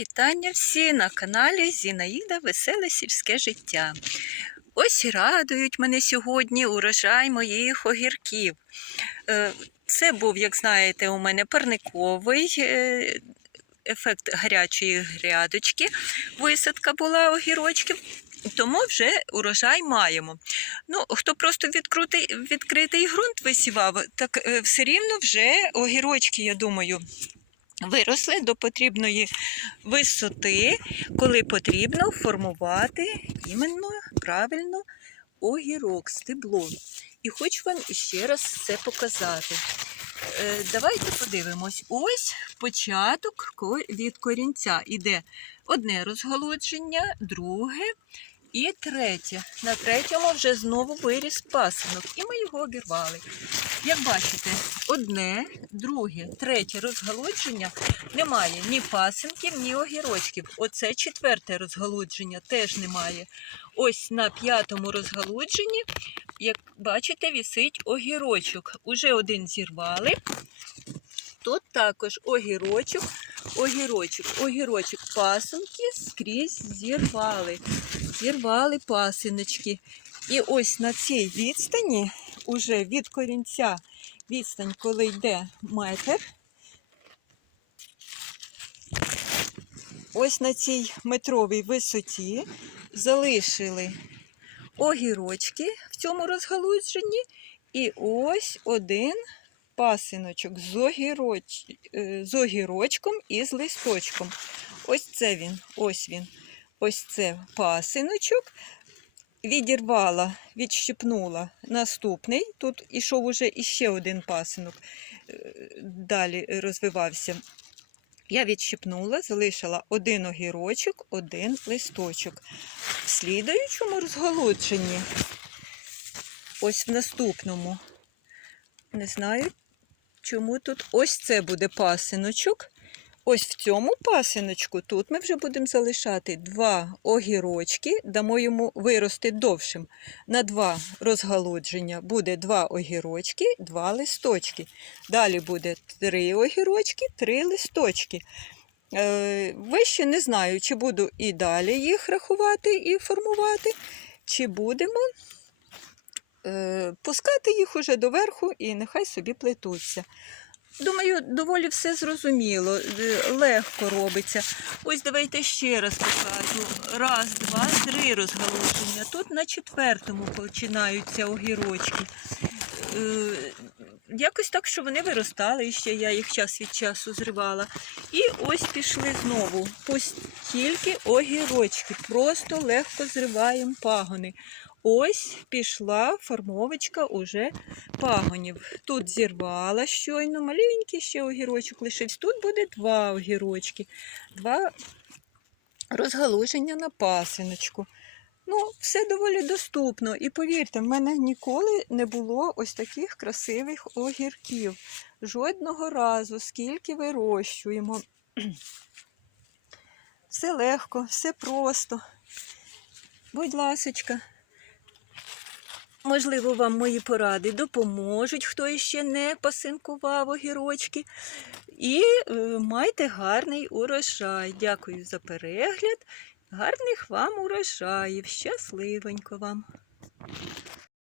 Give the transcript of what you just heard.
Вітання всі на каналі Зінаїда Веселе сільське життя. Ось і радують мене сьогодні урожай моїх огірків. Е, Це був, як знаєте, у мене парниковий е, ефект гарячої грядочки. Висадка була огірочків. Тому вже урожай маємо. Ну, хто просто відкритий, відкритий ґрунт висівав, так е, все рівно вже огірочки, я думаю, виросли до потрібної висоти, коли потрібно формувати іменно правильно огірок, стебло. І хочу вам іще раз це показати. Е, Давайте подивимось. Ось початок від корінця. Іде одне розголодження, друге і третє. На третьому вже знову виріс пасинок, і ми його обірвали. Як бачите, одне, друге, третє розгалудження немає ні пасинків, ні огірочків. Оце четверте розгалудження теж немає. Ось на п'ятому розгалудженні, як бачите, вісить огірочок. Уже один зірвали. Тут також огірочок, огірочок, огірочок, пасинки скрізь зірвали. Зірвали пасиночки. І ось на цій відстані, уже від корінця, відстань, коли йде метр, ось на цій метровій висоті залишили огірочки в цьому розгалудженні. І ось один пасиночок з, огіроч... е, з огірочком і з листочком. Ось це він, ось він. Ось це пасиночок. Відірвала, відщипнула наступний. Тут ішов уже іще один пасинок, е, далі розвивався. Я відщипнула, залишила один огірочок, один листочок. В слідуючому розголодженні, ось в наступному, не знаю, чому тут ось це буде пасиночок. Ось в цьому пасиночку тут ми вже будемо залишати два огірочки, дамо йому вирости довшим. На два розгалудження буде два огірочки, два листочки. Далі буде три огірочки, три листочки. Е, Вище не знаю, чи буду і далі їх рахувати і формувати, чи будемо е, пускати їх уже доверху і нехай собі плетуться. Думаю, доволі все зрозуміло, е, легко робиться. Ось давайте ще раз покажу. Раз, два, три розгалуження. Тут на четвертому починаються огірочки. Е, Якось так, що вони виростали, ще я їх час від часу зривала. І ось пішли знову. Ось тільки огірочки. Просто легко зриваємо пагони. Ось пішла формовочка уже пагонів. Тут зірвала щойно, маленький ще огірочок лишився. Тут буде два огірочки, два розгалуження на пасиночку. Ну, все доволі доступно. І повірте, в мене ніколи не було ось таких красивих огірків. Жодного разу, скільки вирощуємо. Все легко, все просто. Будь ласочка. Можливо, вам мої поради допоможуть, хто іще не пасинкував огірочки. І е, майте гарний урожай. Дякую за перегляд. Гарних вам урожаїв. Щасливенько вам.